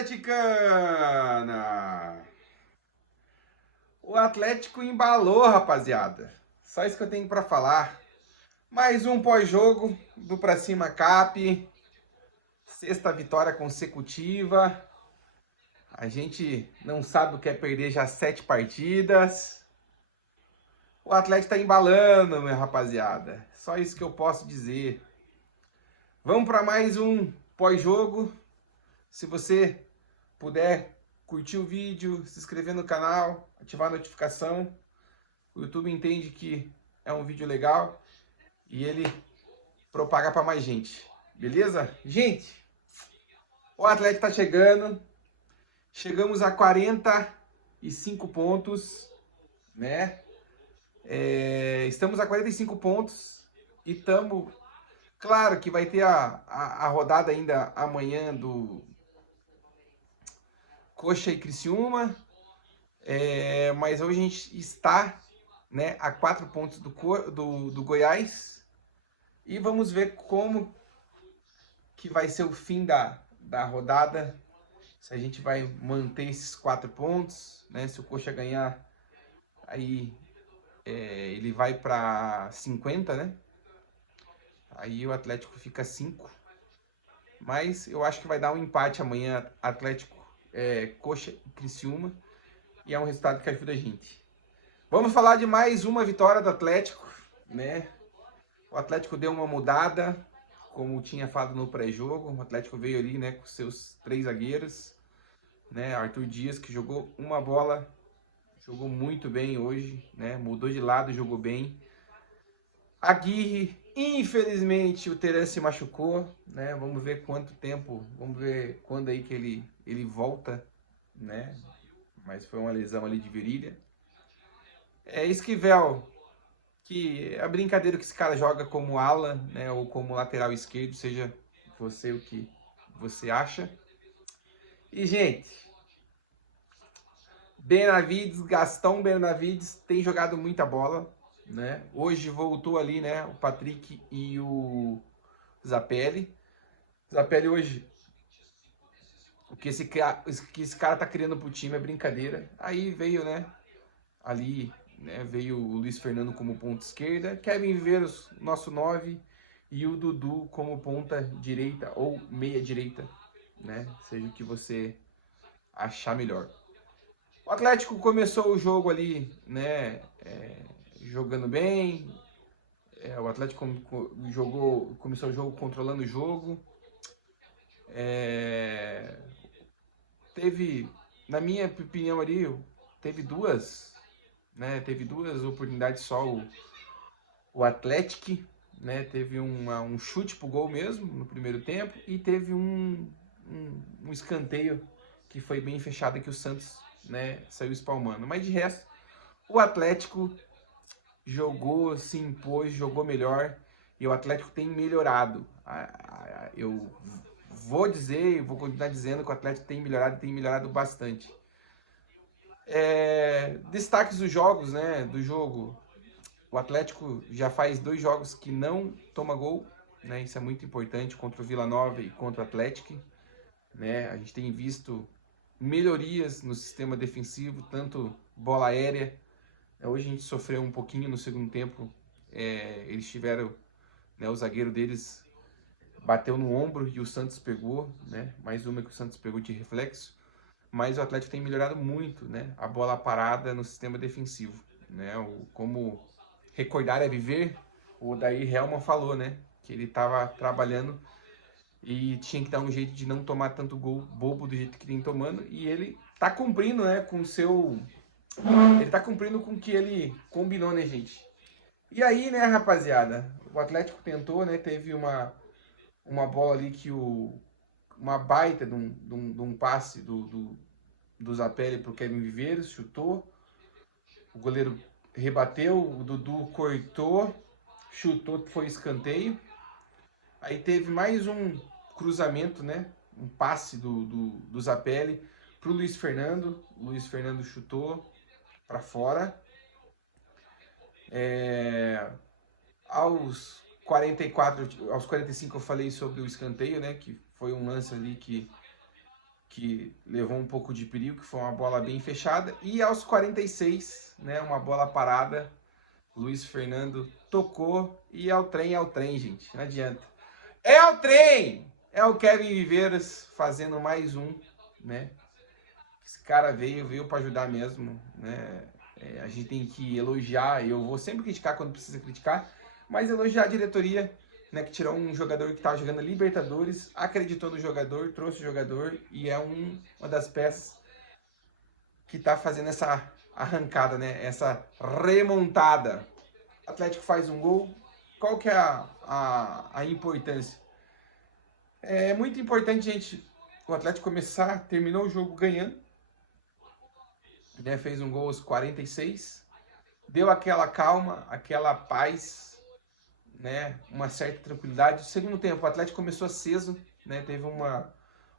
atleticana! O Atlético embalou, rapaziada. Só isso que eu tenho para falar. Mais um pós-jogo do Pra Cima Cap. Sexta vitória consecutiva. A gente não sabe o que é perder já 7 partidas. O Atlético tá embalando, minha rapaziada. Só isso que eu posso dizer. Vamos para mais um pós-jogo. Se você puder curtir o vídeo, se inscrever no canal, ativar a notificação. O YouTube entende que é um vídeo legal e ele propaga para mais gente. Beleza? Gente, o Atlético tá chegando. Chegamos a 45 pontos, né? Estamos a 45 pontos e estamos... Claro que vai ter a rodada ainda amanhã do Coxa e Criciúma, mas hoje a gente está, né, a 4 pontos do Goiás e vamos ver como que vai ser o fim da rodada, se a gente vai manter esses 4 pontos, né? Se o Coxa ganhar, aí ele vai para 50, né? Aí o Atlético fica 5. Mas eu acho que vai dar um empate amanhã, Atlético, Coxa e Criciúma. E é um resultado que ajuda a gente. Vamos falar de mais uma vitória do Atlético, né? O Atlético deu uma mudada, como tinha falado no pré-jogo. O Atlético veio ali, né, com seus 3 zagueiros, né? Arthur Dias, que jogou uma bola, jogou muito bem hoje, né? Mudou de lado, jogou bem. Aguirre, infelizmente, o Terence se machucou, né? Vamos ver quanto tempo, vamos ver quando aí que ele volta, né? Mas foi uma lesão ali de virilha. Esquivel, que a brincadeira que esse cara joga como ala, né? Ou como lateral esquerdo, seja você o que você acha. E, gente, Benavides, Gastão Benavides tem jogado muita bola, né? Hoje voltou ali, né, o Patrick e o Zapelli. Zapelli hoje, o que esse cara tá criando pro time é brincadeira. Aí veio, né, ali, né, veio o Luiz Fernando como ponta esquerda, Kevin Viveiros, nosso 9, e o Dudu como ponta direita ou meia direita, né? Seja o que você achar melhor. O Atlético começou o jogo ali, né, jogando bem. O Atlético começou o jogo controlando o jogo. Teve, na minha opinião ali, teve duas oportunidades só o Atlético, né, teve um chute pro gol mesmo no primeiro tempo e teve um escanteio que foi bem fechado que o Santos, né, saiu espalmando. Mas de resto, o Atlético jogou, se impôs, jogou melhor e o Atlético tem melhorado. Eu vou dizer e vou continuar dizendo que o Atlético tem melhorado bastante. Destaques dos jogos, né, do jogo. O Atlético já faz 2 jogos que não toma gol, né? Isso é muito importante, contra o Vila Nova e contra o Atlético, né? A gente tem visto melhorias no sistema defensivo, tanto bola aérea. Hoje a gente sofreu um pouquinho no segundo tempo. Eles tiveram, né, o zagueiro deles bateu no ombro e o Santos pegou, né? Mais uma que o Santos pegou de reflexo. Mas o Atlético tem melhorado muito, né? A bola parada no sistema defensivo, né? Como recordar é viver, o Odair Hellmann falou, né? Que ele estava trabalhando e tinha que dar um jeito de não tomar tanto gol bobo do jeito que tem tomando. E ele tá cumprindo, né? Ele tá cumprindo com o que ele combinou, né, gente? E aí, né, rapaziada? O Atlético tentou, né? Teve uma bola ali que uma baita de um passe do Zapelli pro Kevin Viveiros, chutou. O goleiro rebateu, o Dudu cortou, chutou, foi escanteio. Aí teve mais um cruzamento, né? Um passe do Zapelli pro Luiz Fernando. O Luiz Fernando chutou para fora. Aos 44, aos 45 eu falei sobre o escanteio, né? Que foi um lance ali que que levou um pouco de perigo, que foi uma bola bem fechada. E aos 46, né, uma bola parada, Luiz Fernando tocou e é o trem, gente, não adianta. É o trem! É o Kevin Viveiros fazendo mais um, né? Esse cara veio para ajudar mesmo, né? A gente tem que elogiar, eu vou sempre criticar quando precisa criticar, mas elogiar a diretoria, né, que tirou um jogador que estava jogando Libertadores, acreditou no jogador, trouxe o jogador e é uma das peças que está fazendo essa arrancada, né? Essa remontada. O Atlético faz um gol. Qual que é a importância? É muito importante, gente, o Atlético terminou o jogo ganhando, né? Fez um gol aos 46, deu aquela calma, aquela paz, né? Uma certa tranquilidade. No segundo tempo, o Atlético começou aceso, né?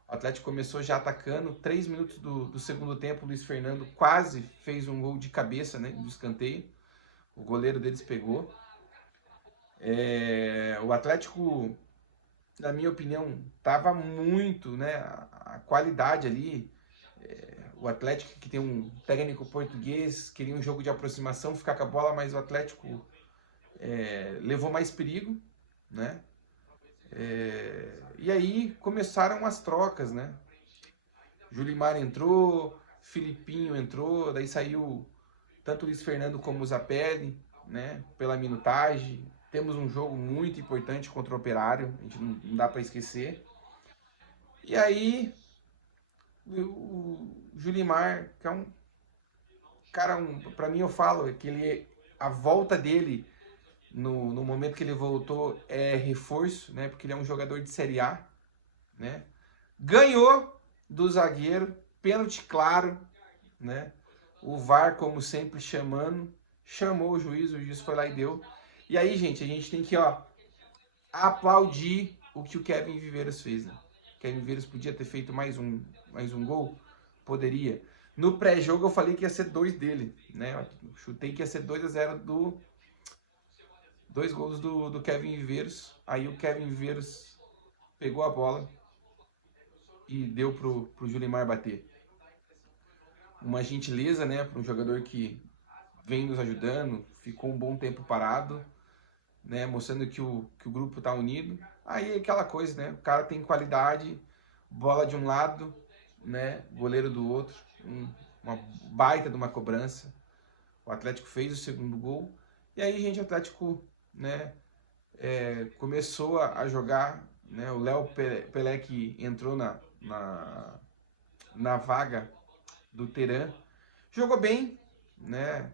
O Atlético começou já atacando. 3 minutos do segundo tempo, o Luiz Fernando quase fez um gol de cabeça, né? Do escanteio. O goleiro deles pegou. O Atlético, na minha opinião, estava muito, né? A qualidade ali. O Atlético, que tem um técnico português, queria um jogo de aproximação, ficar com a bola, mas o Atlético levou mais perigo, né? E aí começaram as trocas, né? Julimar entrou, Filipinho entrou, daí saiu tanto o Luiz Fernando como o Zapelli, né? Pela minutagem. Temos um jogo muito importante contra o Operário, a gente não dá para esquecer. E aí o Julimar, que é um cara, para mim eu falo que a volta dele no momento que ele voltou é reforço, né? Porque ele é um jogador de Série A, né? Ganhou do zagueiro, pênalti claro, né? O VAR, como sempre, chamou o juiz foi lá e deu. E aí, gente, a gente tem que, aplaudir o que o Kevin Viveiros fez, né? Kevin Viveiros podia ter feito mais um gol? Poderia. No pré-jogo eu falei que ia ser 2 dele, né? Eu chutei que ia ser 2-0 dois gols do Kevin Viveiros. Aí o Kevin Viveiros pegou a bola e deu pro Julimar bater. Uma gentileza, né, para um jogador que vem nos ajudando, ficou um bom tempo parado, né, mostrando que o grupo está unido. Aí aquela coisa, né, o cara tem qualidade, bola de um lado, né, goleiro do outro, uma baita de uma cobrança. O Atlético fez o segundo gol. E aí, gente, o Atlético, né, começou a jogar, né, o Léo Pelé que entrou na vaga do Teran, jogou bem, né,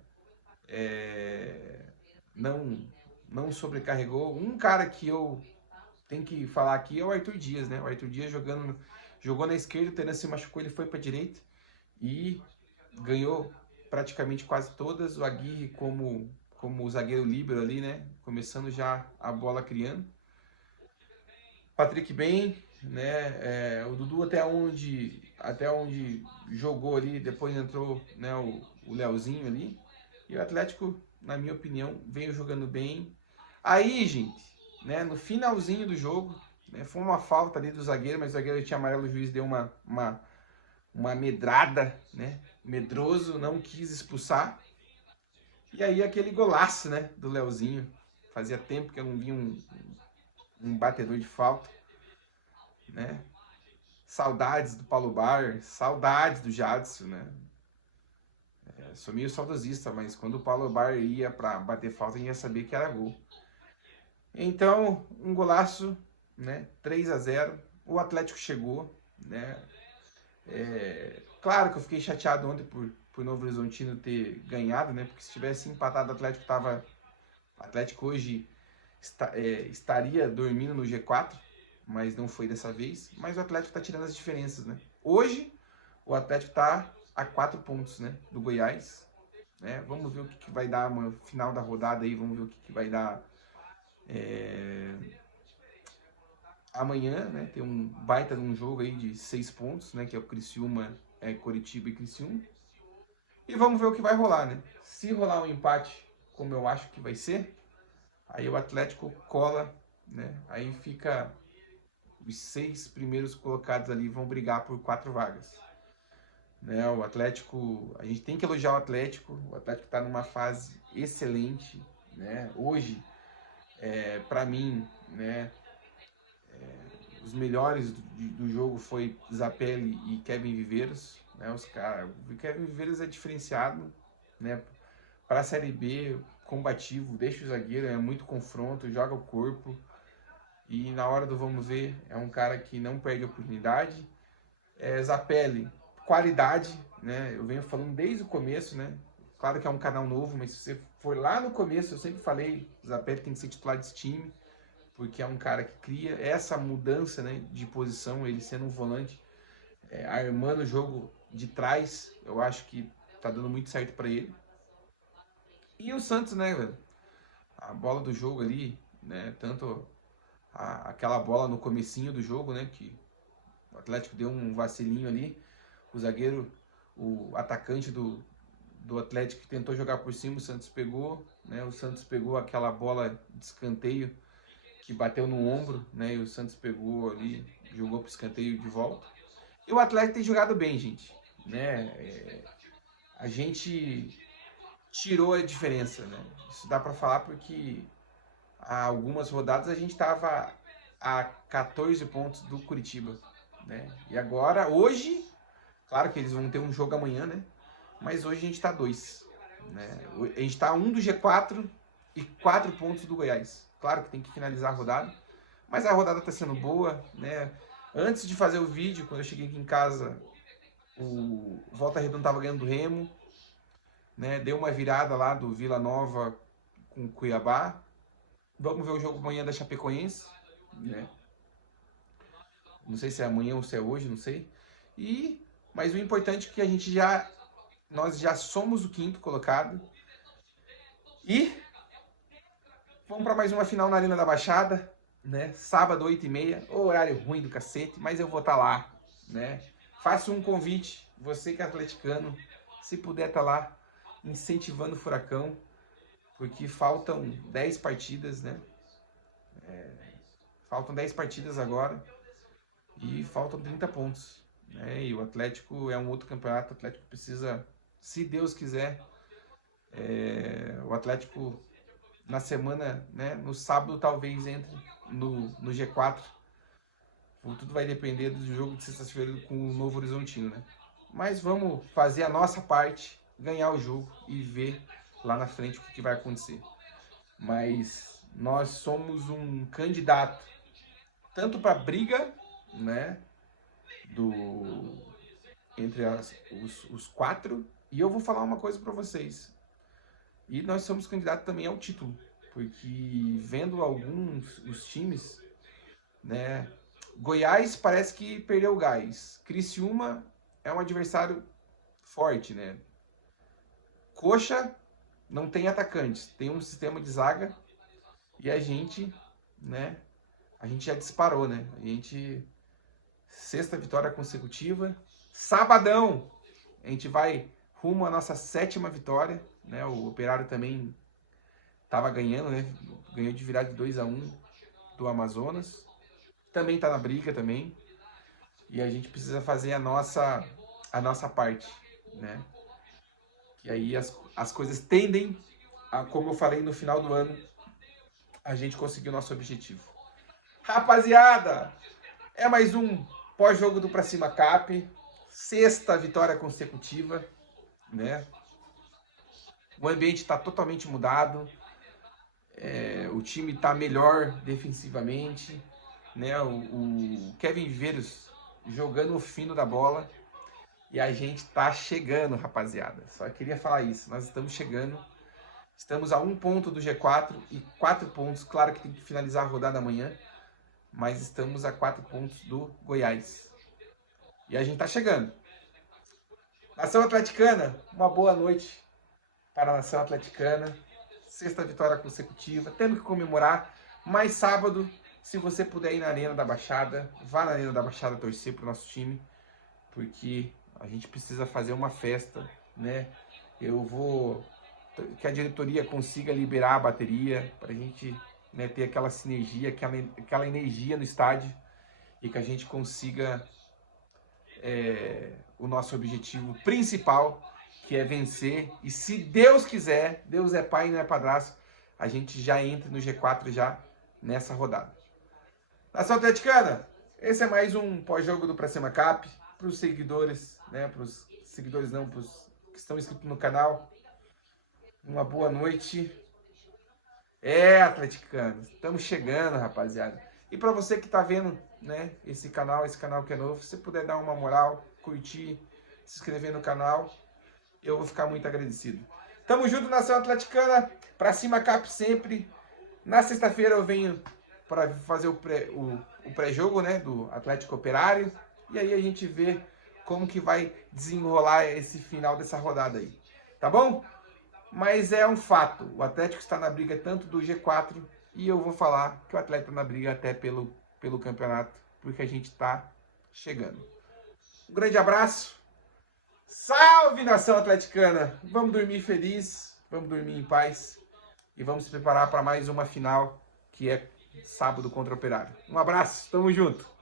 não sobrecarregou. Um cara que eu tenho que falar aqui é o Arthur Dias, né, o Arthur Dias jogou na esquerda, o Teran se machucou, ele foi para a direita e ganhou praticamente quase todas. O Aguirre como o zagueiro líbero ali, né? Começando já a bola criando. Patrick bem, né? O Dudu até onde jogou ali, depois entrou, né, o Leozinho ali. E o Atlético, na minha opinião, veio jogando bem. Aí, gente, né, no finalzinho do jogo, né, foi uma falta ali do zagueiro, mas o zagueiro tinha amarelo, o juiz deu uma medrada, né? Medroso, não quis expulsar. E aí aquele golaço, né, do Leozinho. Fazia tempo que eu não vi um batedor de falta, né? Saudades do Paulo Baier, saudades do Jadson, né? Sou meio saudosista, mas quando o Paulo Baier ia para bater falta, a gente ia saber que era gol. Então, um golaço, né? 3-0. O Atlético chegou, né? Claro que eu fiquei chateado ontem por Novo Horizontino ter ganhado, né? Porque se tivesse empatado, o Atlético hoje estaria dormindo no G4, mas não foi dessa vez. Mas o Atlético está tirando as diferenças, né? Hoje, o Atlético está a 4 pontos, né, do Goiás. Né? Vamos ver o que vai dar no final da rodada aí, vamos ver o que vai dar amanhã, né? Tem um baita de um jogo aí de 6 pontos, né? Que é o Criciúma, Coritiba e Criciúma. E vamos ver o que vai rolar, né? Se rolar um empate, como eu acho que vai ser, aí o Atlético cola, né? Aí fica os 6 primeiros colocados ali vão brigar por 4 vagas. Né? O Atlético, a gente tem que elogiar o Atlético está numa fase excelente, né? Hoje, para mim, né, os melhores do jogo foi Zapelli e Kevin Viveiros, né? O Kevin Viveiros é diferenciado, né? Para a Série B, combativo, deixa o zagueiro, é muito confronto, joga o corpo. E na hora do vamos ver, é um cara que não perde oportunidade. Zapelli, qualidade, né? Eu venho falando desde o começo, né? Claro que é um canal novo, mas se você for lá no começo, eu sempre falei, Zapelli tem que ser titular desse time, porque é um cara que cria essa mudança, né, de posição, ele sendo um volante, armando o jogo de trás, eu acho que tá dando muito certo para ele. E o Santos, né, velho? A bola do jogo ali, né? Tanto aquela bola no comecinho do jogo, né? Que o Atlético deu um vacilinho ali. O zagueiro, o atacante do Atlético tentou jogar por cima, o Santos pegou, né? O Santos pegou aquela bola de escanteio que bateu no ombro, né? E o Santos pegou ali, jogou pro escanteio de volta. E o Atlético tem jogado bem, gente, né? A gente tirou a diferença, né? Isso dá para falar porque há algumas rodadas a gente estava a 14 pontos do Curitiba, né? E agora, hoje, claro que eles vão ter um jogo amanhã, né? Mas hoje a gente está 2, né? A gente está 1 do G4 e 4 pontos do Goiás. Claro que tem que finalizar a rodada, mas a rodada está sendo boa, né? Antes de fazer o vídeo, quando eu cheguei aqui em casa, o Volta Redonda estava ganhando do Remo, né? Deu uma virada lá do Vila Nova com o Cuiabá. Vamos ver o jogo amanhã da Chapecoense, né? Não sei se é amanhã ou se é hoje, não sei. Mas o importante é que nós já somos o 5º colocado. E vamos para mais uma final na Arena da Baixada, né? Sábado, 8h30. Horário ruim do cacete, mas eu vou estar lá, né? Faço um convite, você que é atleticano, se puder estar lá, incentivando o Furacão, porque faltam 10 partidas, né? Faltam 10 partidas agora e faltam 30 pontos, né? E o Atlético é um outro campeonato, o Atlético precisa, se Deus quiser, o Atlético na semana, né? No sábado talvez entre no G4. Tudo vai depender do jogo de sexta-feira com o Novo Horizontino, né? Mas vamos fazer a nossa parte, ganhar o jogo e ver lá na frente o que vai acontecer. Mas nós somos um candidato tanto para a briga, né, entre os 4, e eu vou falar uma coisa para vocês. E nós somos candidatos também ao título, porque vendo os times, né, Goiás parece que perdeu o gás. Criciúma é um adversário forte, né? Coxa não tem atacantes, tem um sistema de zaga e a gente, né? A gente já disparou, né? A gente 6ª vitória consecutiva. Sabadão a gente vai rumo à nossa 7ª vitória, né? O Operário também estava ganhando, né? Ganhou de virada de 2-1 do Amazonas. Também tá na briga também. E a gente precisa fazer a nossa parte, né? E aí as coisas tendem a, como eu falei no final do ano, a gente conseguir o nosso objetivo. Rapaziada, é mais um pós-jogo do Pra Cima Cap, 6ª vitória consecutiva, né? O ambiente está totalmente mudado, o time está melhor defensivamente, né? O Kevin Viveiros jogando o fino da bola e a gente tá chegando, rapaziada. Só queria falar isso, nós estamos chegando, estamos a 1 ponto do G4 e 4 pontos, claro que tem que finalizar a rodada amanhã, mas estamos a 4 pontos do Goiás. E a gente tá chegando. Nação Atleticana, uma boa noite para a Nação Atleticana. 6ª vitória consecutiva, temos que comemorar. Mas sábado, se você puder ir na Arena da Baixada, vá na Arena da Baixada torcer pro nosso time, porque a gente precisa fazer uma festa, né? Eu vou... que a diretoria consiga liberar a bateria, para a gente, né, ter aquela sinergia, aquela energia no estádio e que a gente consiga o nosso objetivo principal, que é vencer. E se Deus quiser, Deus é pai e não é padrasto, a gente já entra no G4 já nessa rodada. Nação Atleticana, esse é mais um pós-jogo do Pra Cima Cap. Para os seguidores, né? Para os seguidores não, para os que estão inscritos no canal. Uma boa noite. Atleticanos, estamos chegando, rapaziada. E para você que tá vendo, né, esse canal que é novo, se puder dar uma moral, curtir, se inscrever no canal, eu vou ficar muito agradecido. Tamo junto, Nação Atleticana. Pra Cima Cap sempre. Na sexta-feira eu venho para fazer o pré-jogo, né, do Atlético Operário. E aí a gente vê como que vai desenrolar esse final dessa rodada aí. Tá bom? Mas é um fato. O Atlético está na briga tanto do G4 e eu vou falar que o Atlético está na briga até pelo campeonato, porque a gente está chegando. Um grande abraço. Salve, Nação Atleticana! Vamos dormir feliz, vamos dormir em paz e vamos se preparar para mais uma final que é sábado contra o Operário. Um abraço, tamo junto!